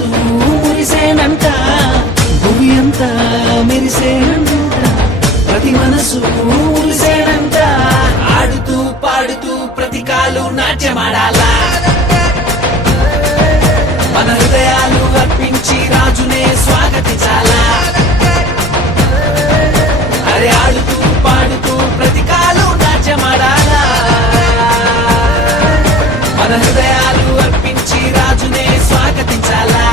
మనసు మురిసేనంట, భూమి అంతా మెరిసేనంట, ప్రతి మనసు మురిసేనంట. ఆడుతూ పాడుతూ ప్రతి కాలు నాట్యమాడాలా, మన హృదయాలు అర్పించి రాజునే స్వాగతించాలా. అరే ఆడుతూ పాడుతూ ప్రతి కాలు నాట్యమాడాలా, మన హృదయాలు అర్పించి రాజునే స్వాగతించాలా.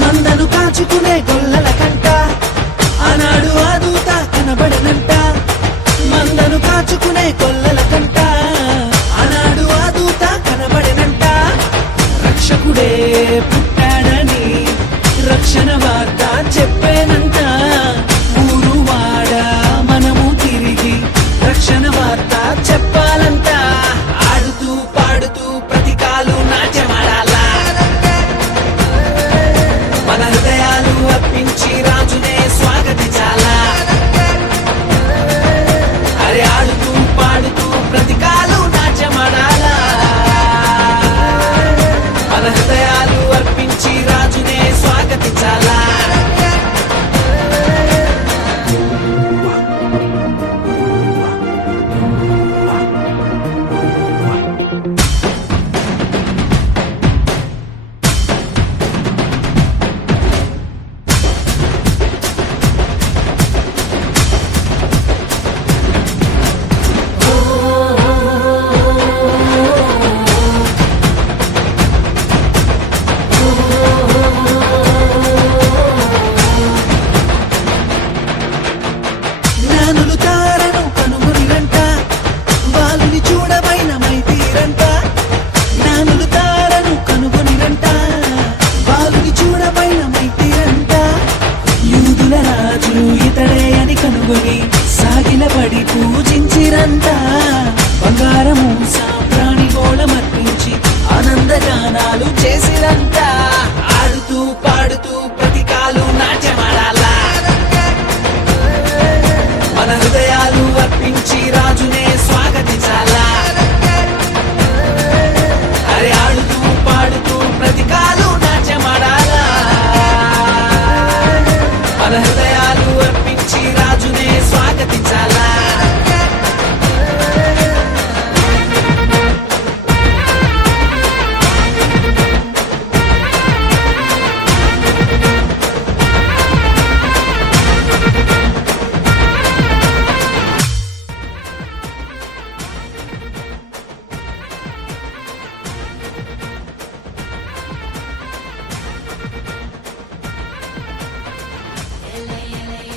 మందను కాచుకునే గొల్లల కంట ఆనాడు ఆదూత కనబడనంట, మందను కాచుకునే గొల్లల కంట ఆనాడు ఆదూత కనబడనంట. రక్షకుడే పుట్టాడని రక్షణ వార్త చెప్పేనంట, ఊరు వాడ మనము తిరిగి రక్షణ వార్త చెప్పాలంట. ఆడుతూ పాడుతూ ప్రతి కాలు నాట్యమాడాలా, మన హృదయాలు అర్పించి రాజునే స్వాగతించాలా. అరే ఆడుతూ పాడుతూ ప్రతి కాలు నాట్యమాడాలా, మన హృదయాలు అర్పించి రాజునే స్వాగతించాలా. జ్ఞానులు తారను కనుగొనిరంట, బాలుని చూడబైన మైతీరంట. జ్ఞానులు తారను కనుగొనిరంట, బాలుని చూడబైన మైతీరంట. యూదుల రాజు ఇతడే అని కనుగొని సాగిలపడి పూజించిరంట. బంగారము సాంబ్రాణి గోళమర్పించి ఆనందగానాలు చేసిరంట. ఆడుతూ పాడుతూ